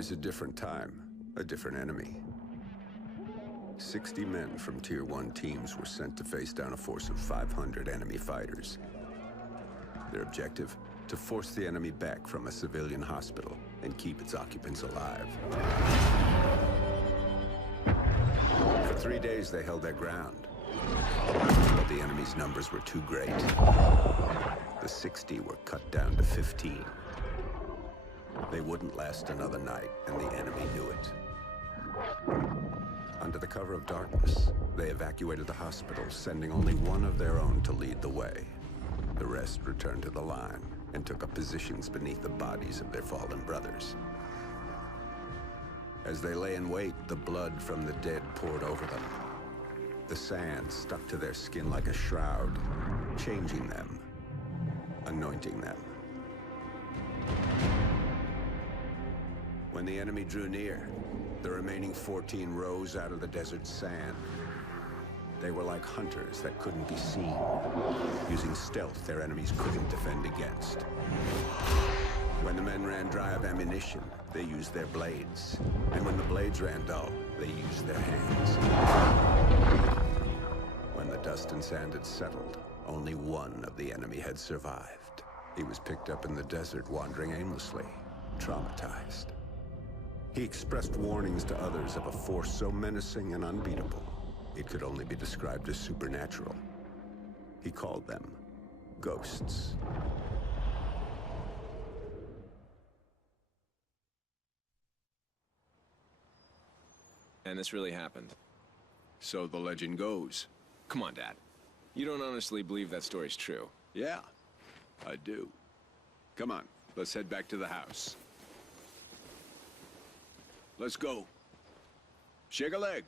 was a different time, a different enemy. 60 men from Tier 1 teams were sent to face down a force of 500 enemy fighters. Their objective? To force the enemy back from a civilian hospital and keep its occupants alive. For 3 days, they held their ground. But the enemy's numbers were too great. The 60 were cut down to 15. They wouldn't last another night, and the enemy knew it. Under the cover of darkness, they evacuated the hospital, sending only one of their own to lead the way. The rest returned to the line and took up positions beneath the bodies of their fallen brothers. As they lay in wait, the blood from the dead poured over them. The sand stuck to their skin like a shroud, changing them, anointing them. When the enemy drew near, the remaining 14 rose out of the desert sand. They were like hunters that couldn't be seen, using stealth their enemies couldn't defend against. When the men ran dry of ammunition, they used their blades. And when the blades ran dull, they used their hands. When the dust and sand had settled, only one of the enemy had survived. He was picked up in the desert, wandering aimlessly, traumatized. He expressed warnings to others of a force so menacing and unbeatable, it could only be described as supernatural. He called them ghosts. And this really happened. So the legend goes. Come on, Dad. You don't honestly believe that story's true? Yeah, I do. Come on, let's head back to the house. Let's go. Shake a leg.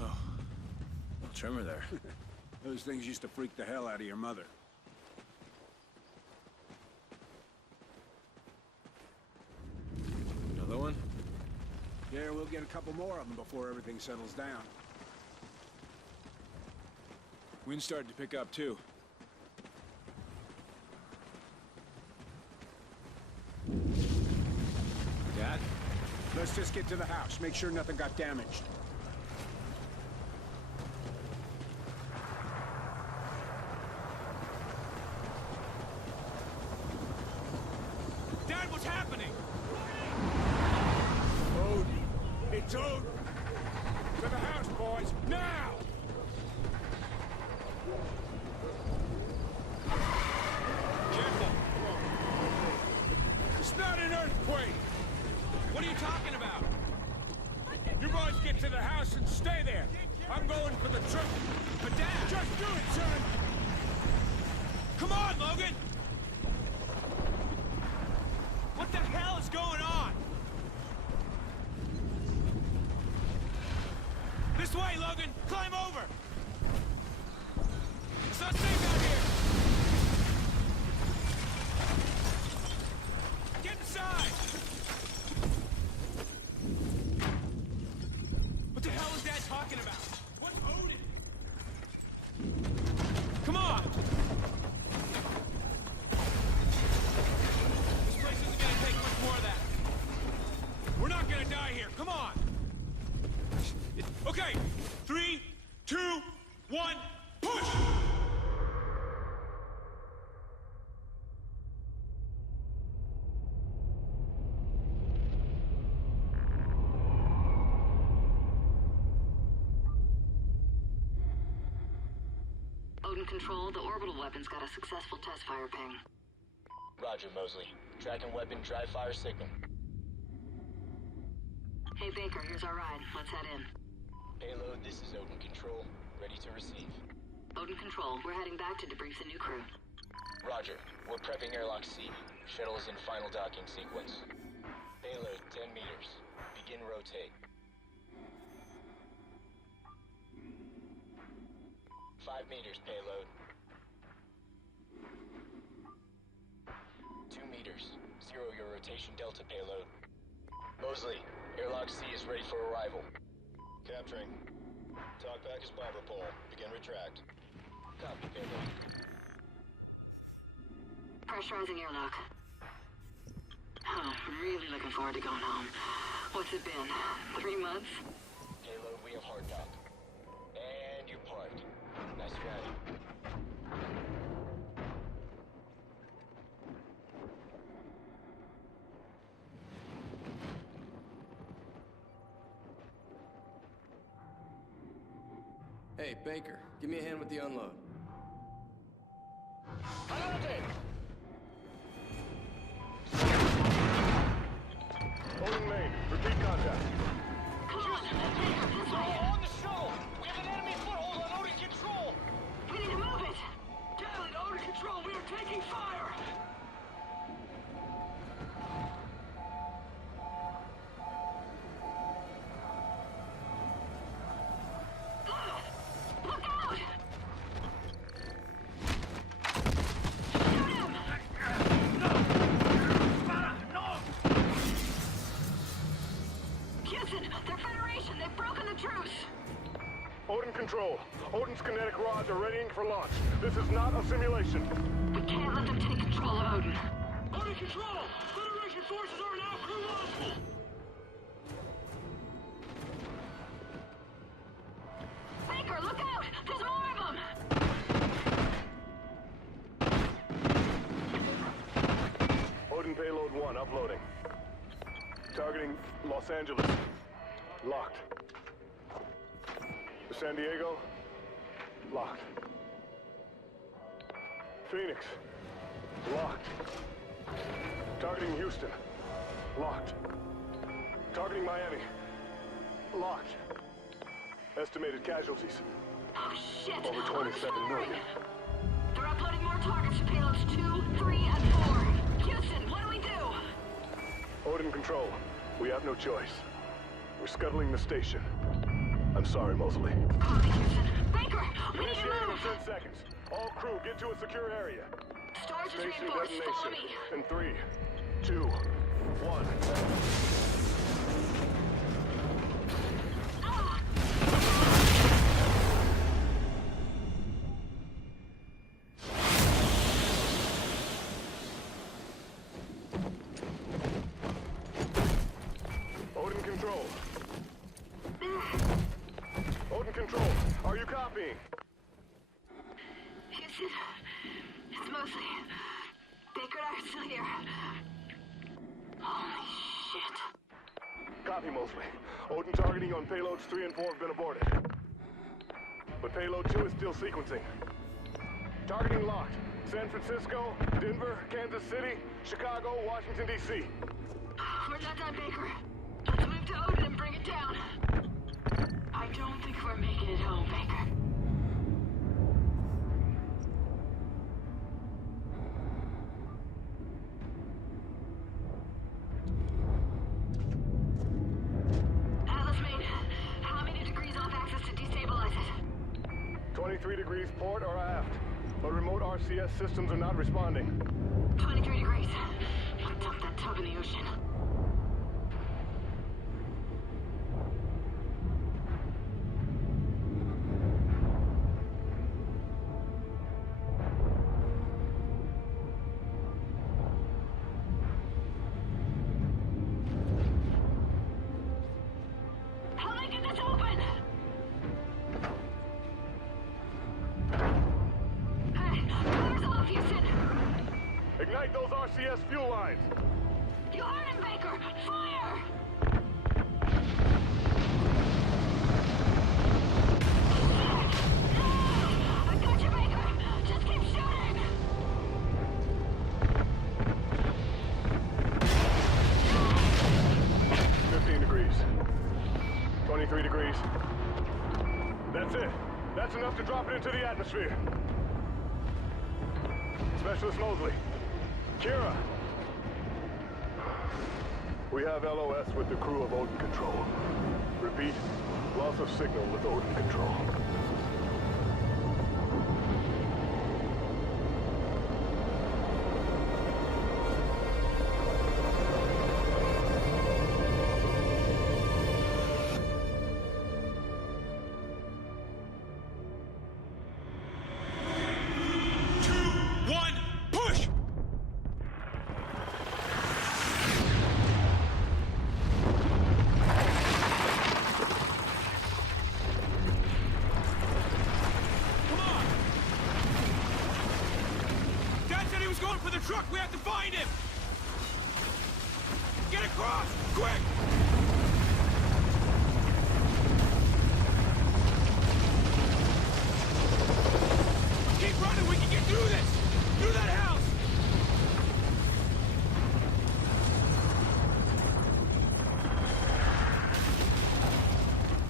Oh, little tremor there. Those things used to freak the hell out of your mother. Another one? Yeah, we'll get a couple more of them before everything settles down. Wind started to pick up, too. Dad? Let's just get to the house. Make sure nothing got damaged. Dad, what's happening? Odin. It's Odin. To the house, boys. Now! Careful. It's not an earthquake. What are you talking about? You boys get to the house and stay there. I'm going for the truck. But Dad! Just do it, son! Come on, Logan! What the hell is going on? This way, Logan! Climb over! It's not safe out here! Get inside! What the hell is Dad talking about? What's Odin? Come on! This place isn't gonna take much more of that. We're not gonna die here. Come on! Okay! 3, 2, 1, push! Odin Control, the orbital weapon's got a successful test fire ping. Roger, Mosley. Tracking weapon dry fire signal. Hey, Baker, here's our ride. Let's head in. Payload, this is Odin Control. Ready to receive. Odin Control, we're heading back to debrief the new crew. Roger. We're prepping airlock C. Shuttle is in final docking sequence. Payload, 10 meters. Begin rotate. 5 meters, payload. 2 meters. Zero your rotation delta, payload. Mosley, airlock C is ready for arrival. Capturing. Talk back is barber pole. Begin retract. Copy, payload. Pressurizing airlock. Oh, really looking forward to going home. What's it been? 3 months? Payload, we have hard dock. And you're parked. Nice try. Hey, Baker, give me a hand with the unload. Holding main. Repeat contact. Come on! Baker, this way! On the shuttle! We have an enemy foothold on Odin control! We need to move it! Tell it, under control, we are taking fire! Look out! Shoot him! Houston, they're Federation! They've broken the truce! Odin control. Odin's kinetic rods are readying for launch. This is not a simulation. We can't let them take control of Odin. Under control! Federation forces are now crew launchable! Baker, look out! There's more of them! Odin payload 1 uploading. Targeting Los Angeles. Locked. San Diego. Locked. Phoenix. Locked. Targeting Houston. Locked. Targeting Miami. Locked. Estimated casualties. Oh shit! Over 27 million. They're uploading more targets to payloads 2, 3, and 4. Houston, what do we do? Odin control. We have no choice. We're scuttling the station. I'm sorry, Mosley. Copy, Houston. Baker, we need to Initiating in move! 10 seconds. All crew, get to a secure area. Storage is Station reinforced. Follow detonation. me. In 3, 2, 1. Ah! Odin control. Odin control. Are you copying? Houston, it's mostly. Baker and I are still here. Holy shit. Copy, Mosley. Odin targeting on payloads 3 and 4 have been aborted. But payload 2 is still sequencing. Targeting locked. San Francisco, Denver, Kansas City, Chicago, Washington, D.C. We're not done, Baker. Let's move to Odin and bring it down. I don't think we're making it home, Baker. Atlas main, how many degrees off axis to destabilize it? 23 degrees port or aft. But remote RCS systems are not responding. 23 degrees. I'll dump that tub in the ocean. How do I get this open? Hey, doors off, Houston! Ignite those RCS fuel lines. You heard him, Baker! Fire! I got you, Baker! Just keep shooting! 15 degrees. 23 degrees. That's it. That's enough to drop it into the atmosphere. Specialist Mosley. Kira. We have LOS with the crew of Odin Control. Repeat, loss of signal with Odin Control. was going for the truck! We have to find him! Get across! Quick! Keep running! We can get through this! Through that house!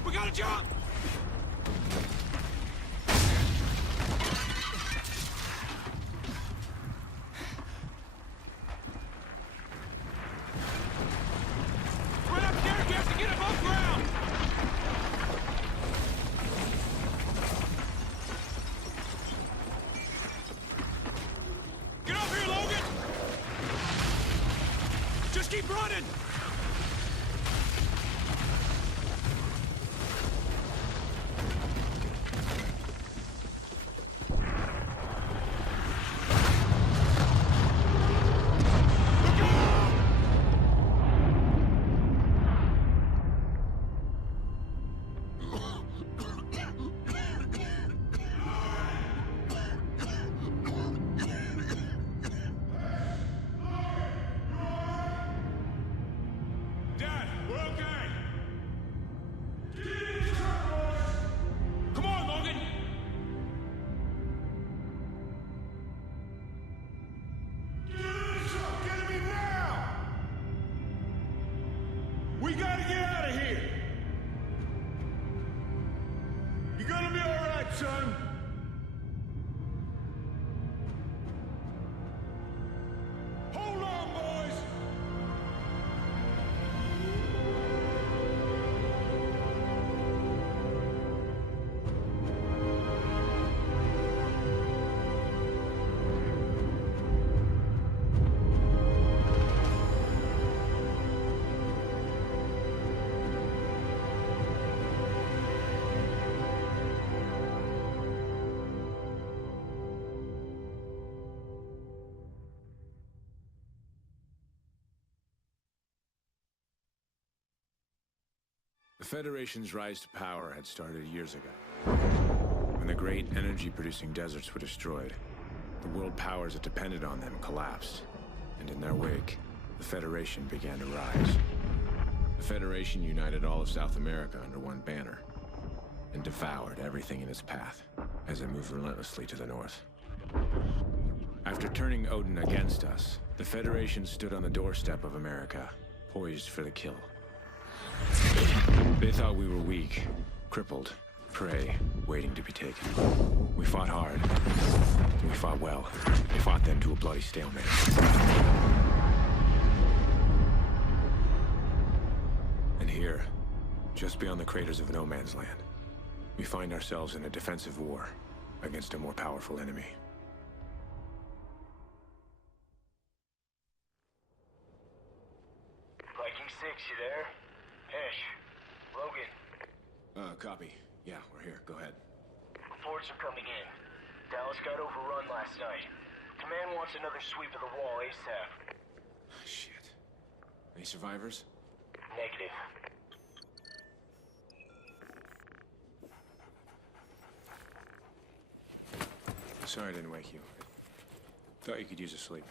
We gotta jump! Run up there! You have to get above ground! Get up here, Logan! Just keep running! Dad, we're okay! Come on, Logan! Get me now! We gotta get out of here! You gonna be alright, son? Hold on, boys! The Federation's rise to power had started years ago. When the great energy-producing deserts were destroyed, the world powers that depended on them collapsed, and in their wake, the Federation began to rise. The Federation united all of South America under one banner, and devoured everything in its path as it moved relentlessly to the north. After turning Odin against us, the Federation stood on the doorstep of America, poised for the kill. They thought we were weak, crippled, prey, waiting to be taken. We fought hard. We fought well. We fought them to a bloody stalemate. And here, just beyond the craters of No Man's Land, we find ourselves in a defensive war against a more powerful enemy. Viking 6, you there? Hesh. Logan. Copy. Yeah, we're here. Go ahead. Reports are coming in. Dallas got overrun last night. Command wants another sweep of the wall ASAP. Shit. Any survivors? Negative. Sorry I didn't wake you. Thought you could use a sleep.